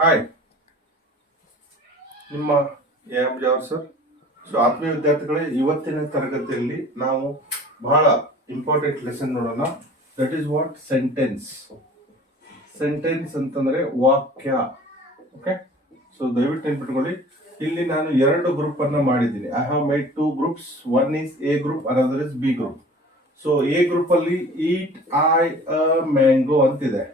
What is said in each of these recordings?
Hi, ನಿಮ್ಮ M ಜಾವ್ sir. So ಆತ್ಮೀಯ ವಿದ್ಯಾರ್ಥಿಗಳೇ, ಇವತ್ತಿನ ತರಗತಿಯಲ್ಲಿ ನಾವು ಬಹಳ ಇಂಪಾರ್ಟೆಂಟ್ ಲೆಸನ್ ನೋಡೋಣ. That is what sentence. Sentence ಅಂತಂದ್ರೆ ವಾಕ್ಯ. ಓಕೆ, ಸೊ ದಯವಿಟ್ಟು ನೆನ್ಪಿಟ್ಕೊಳ್ಳಿ. ಇಲ್ಲಿ ನಾನು ಎರಡು ಗ್ರೂಪ್ ಅನ್ನ ಮಾಡಿದ್ದೀನಿ. I have made 2 groups. One is A group, another is B group. So A group ಅಲ್ಲಿ ಈಟ್ ಐ ಅ ಮ್ಯಾಂಗೋ ಅಂತಿದೆ.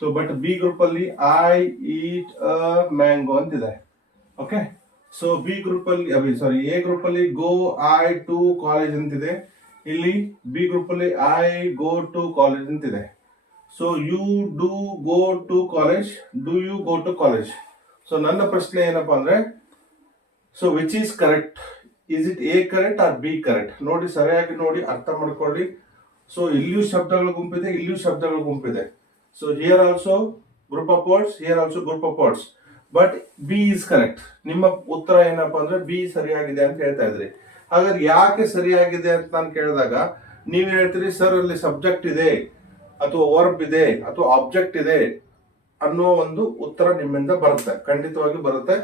ಸೊ ಬಟ್ ಬಿ ಗ್ರೂಪ್ ಅಲ್ಲಿ ಐ ಈಟ್ ಅ ಮ್ಯಾಂಗೋ ಅಂತಿದೆ. ಓಕೆ, ಸೊ ಬಿ ಗ್ರೂಪ್ ಅಲ್ಲಿ A group ಅಲ್ಲಿ go I to college ಅಂತಿದೆ. ಇಲ್ಲಿ B group ಅಲ್ಲಿ I go to college ಅಂತಿದೆ. So you do go to college, do you go to college. So ನನ್ನ ಪ್ರಶ್ನೆ ಏನಪ್ಪಾ ಅಂದ್ರೆ, so which is correct? Is it A correct or B correct? ನೋಡಿ, ಸರಿಯಾಗಿ ನೋಡಿ, ಅರ್ಥ ಮಾಡ್ಕೊಳ್ಳಿ. ಸೊ ಇಲ್ಲಿಯೂ ಶಬ್ದಗಳ ಗುಂಪಿದೆ, ಇಲ್ಲಿಯೂ ಶಬ್ದಗಳ ಗುಂಪಿದೆ. So here also group of words, here also group of words. But B is correct. ನಿಮ್ಮ ಉತ್ತರ ಏನಪ್ಪಾ ಅಂದ್ರೆ ಬಿ ಸರಿಯಾಗಿದೆ ಅಂತ ಹೇಳ್ತಾ ಇದ್ರಿ. ಹಾಗಾದ್ರೆ ಯಾಕೆ ಸರಿಯಾಗಿದೆ ಅಂತ ನಾನು ಕೇಳಿದಾಗ ನೀವ್ ಹೇಳ್ತೀರಿ, ಸರ್ ಅಲ್ಲಿ ಸಬ್ಜೆಕ್ಟ್ ಇದೆ ಅಥವಾ ವರ್ಬ್ ಇದೆ ಅಥವಾ ಆಬ್ಜೆಕ್ಟ್ ಇದೆ ಅನ್ನೋ ಒಂದು ಉತ್ತರ ನಿಮ್ಮಿಂದ ಬರುತ್ತೆ, ಖಂಡಿತವಾಗಿ ಬರುತ್ತೆ.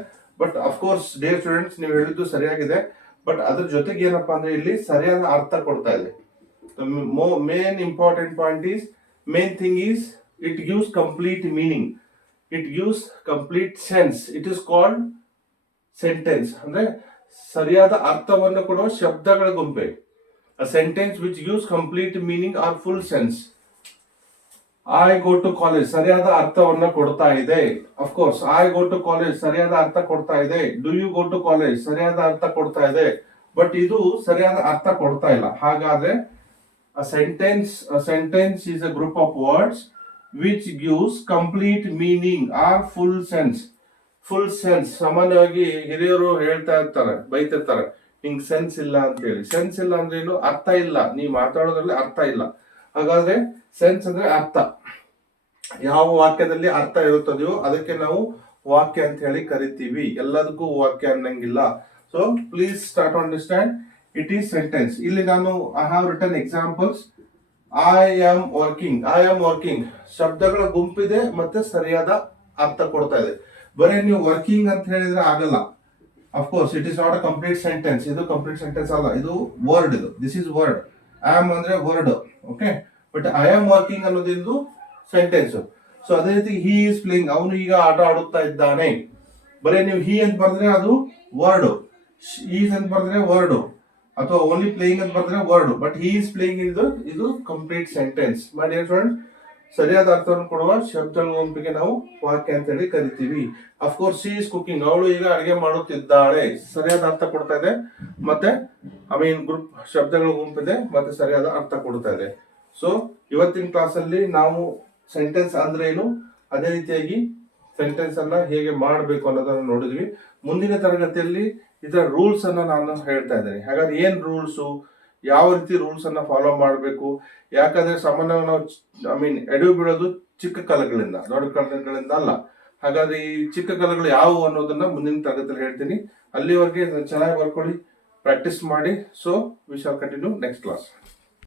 ಬಟ್ ಅಫ್ಕೋರ್ಸ್ ಡಿಯರ್ ಸ್ಟೂಡೆಂಟ್ಸ್, ನೀವು ಹೇಳಿದ್ದು ಸರಿಯಾಗಿದೆ. ಬಟ್ ಅದ್ರ ಜೊತೆಗೆ ಏನಪ್ಪಾ ಅಂದ್ರೆ ಇಲ್ಲಿ ಸರಿಯಾದ ಅರ್ಥ ಕೊಡ್ತಾ ಇದೆ. Main important point is, main thing is it gives complete meaning, it gives complete sense. It is called sentence. ಅಂದ್ರೆ ಸರಿಯಾದ ಅರ್ಥವನ್ನು ಕೊಡುವ ಶಬ್ದಗಳ ಗುಂಪೆ. A sentence which gives complete meaning or full sense. I go to college ಸರಿಯಾದ ಅರ್ಥವನ್ನ ಕೊಡ್ತಾ ಇದೆ. Of course, I go to college ಸರಿಯಾದ ಅರ್ಥ ಕೊಡ್ತಾ ಇದೆ. Do you go to college ಸರಿಯಾದ ಅರ್ಥ ಕೊಡ್ತಾ ಇದೆ. ಬಟ್ ಇದು ಸರಿಯಾದ ಅರ್ಥ ಕೊಡ್ತಾ ಇಲ್ಲ. ಹಾಗಾದ್ರೆ a sentence is a group of words which gives complete meaning or full sense. Full sense. ಸಾಮಾನ್ಯವಾಗಿ ಹಿರಿಯರು ಹೇಳ್ತಾ ಇರ್ತಾರೆ, ಬೈತಿರ್ತಾರೆ, ಹಿಂಗ್ ಸೆನ್ಸ್ ಇಲ್ಲ ಅಂತ ಹೇಳಿ. ಸೆನ್ಸ್ ಇಲ್ಲ ಅಂದ್ರೆ ಏನು? ಅರ್ಥ ಇಲ್ಲ. ನೀವು ಮಾತಾಡೋದ್ರಲ್ಲಿ ಅರ್ಥ ಇಲ್ಲ. ಹಾಗಾದ್ರೆ ಸೆನ್ಸ್ ಅಂದ್ರೆ ಅರ್ಥ. ಯಾವ ವಾಕ್ಯದಲ್ಲಿ ಅರ್ಥ ಇರುತ್ತದೆಯೋ ಅದಕ್ಕೆ ನಾವು ವಾಕ್ಯ ಅಂತ ಹೇಳಿ ಕರಿತೀವಿ. ಎಲ್ಲದಕ್ಕೂ ವಾಕ್ಯ ಅನ್ನಂಗಿಲ್ಲ. So please start understand, it is sentence. ಇಲ್ಲಿ ನಾನು I have written examples. I am working ಶಬ್ದಗಳ ಗುಂಪಿದೆ ಮತ್ತೆ ಸರಿಯಾದ ಅರ್ಥ ಕೊಡ್ತಾ ಇದೆ. ಬರೀ ನೀವು ವರ್ಕಿಂಗ್ ಅಂತ ಹೇಳಿದ್ರೆ ಆಗಲ್ಲ. Of course it is not a complete sentence. ಇದು ಕಂಪ್ಲೀಟ್ ಸೆಂಟೆನ್ಸ್ ಅಲ್ಲ, ಇದು word. This is word. I am ಅಂದ್ರೆ word. Okay, but I am working ಅನ್ನೋದು ಸೆಂಟೆನ್ಸ್. ಸೊ ಅದೇ ರೀತಿ ಹಿ ಈಸ್ ಪ್ಲೇಯಿಂಗ್, ಅವನು ಈಗ ಆಟ ಆಡುತ್ತಾ ಇದ್ದಾನೆ. ಬರೀ ನೀವು ಹಿ ಅಂತ ಬರೆದ್ರೆ ಅದು ವರ್ಡ್, ಈಸ್ ಅಂತ ಬರೆದ್ರೆ ವರ್ಡ್, ಅಥವಾ ಓನ್ಲಿ ಪ್ಲೇಯಿಂಗ್ ಅಂತ ಬರೆದ್ರೆ word. But he is playing ಇದು complete sentence. My dear friends, ಸರಿಯಾದ ಅರ್ಥವನ್ನು ಕೊಡುವ ಶಬ್ದಗಳ ಗುಂಪಿಗೆ ನಾವು ವಾಕ್ಯ ಅಂತ ಹೇಳಿ ಕರಿತೀವಿ. ಅಫ್ಕೋರ್ಸ್ ಶಿ ಈಸ್ ಕುಕಿಂಗ್, ಅವಳು ಈಗ ಅಡಿಗೆ ಮಾಡುತ್ತಿದ್ದಾಳೆ, ಸರಿಯಾದ ಅರ್ಥ ಕೊಡ್ತಾ ಇದೆ. ಮತ್ತೆ ಗ್ರೂಪ್ ಶಬ್ದಗಳ ಗುಂಪಿದೆ ಮತ್ತೆ ಸರಿಯಾದ ಅರ್ಥ ಕೊಡ್ತಾ ಇದೆ. ಸೊ ಇವತ್ತಿನ ಕ್ಲಾಸ್ ಅಲ್ಲಿ ನಾವು ಸೆಂಟೆನ್ಸ್ ಅಂದ್ರೆ ಏನು, ಅದೇ ರೀತಿಯಾಗಿ ಸೆಂಟೆನ್ಸ್ ಅನ್ನ ಹೇಗೆ ಮಾಡಬೇಕು ಅನ್ನೋದನ್ನ ನೋಡಿದ್ವಿ. ಮುಂದಿನ ತರಗತಿಯಲ್ಲಿ ಇದರ ರೂಲ್ಸ್ ಅನ್ನ ನಾನು ಹೇಳ್ತಾ ಇದ್ದೇನೆ. ಹಾಗಾದ್ರೆ ಏನ್ ರೂಲ್ಸು, ಯಾವ ರೀತಿ ರೂಲ್ಸ್ ಅನ್ನ ಫಾಲೋ ಮಾಡಬೇಕು? ಯಾಕಂದ್ರೆ ಸಾಮಾನ್ಯವಾಗಿ ನಾವು ಎಡು ಬಿಡೋದು ಚಿಕ್ಕ ಕಲಗಳಿಂದ, ದೊಡ್ಡ ಕಲಗಳಿಂದ ಅಲ್ಲ. ಹಾಗಾದ್ರೆ ಈ ಚಿಕ್ಕ ಕಲಗಳು ಯಾವುವು ಅನ್ನೋದನ್ನ ಮುಂದಿನ ತರಗತಿಯಲ್ಲಿ ಹೇಳ್ತೀನಿ. ಅಲ್ಲಿವರೆಗೆ ಚೆನ್ನಾಗಿ ಬರ್ಕೊಳ್ಳಿ, ಪ್ರಾಕ್ಟೀಸ್ ಮಾಡಿ. So we shall continue next class.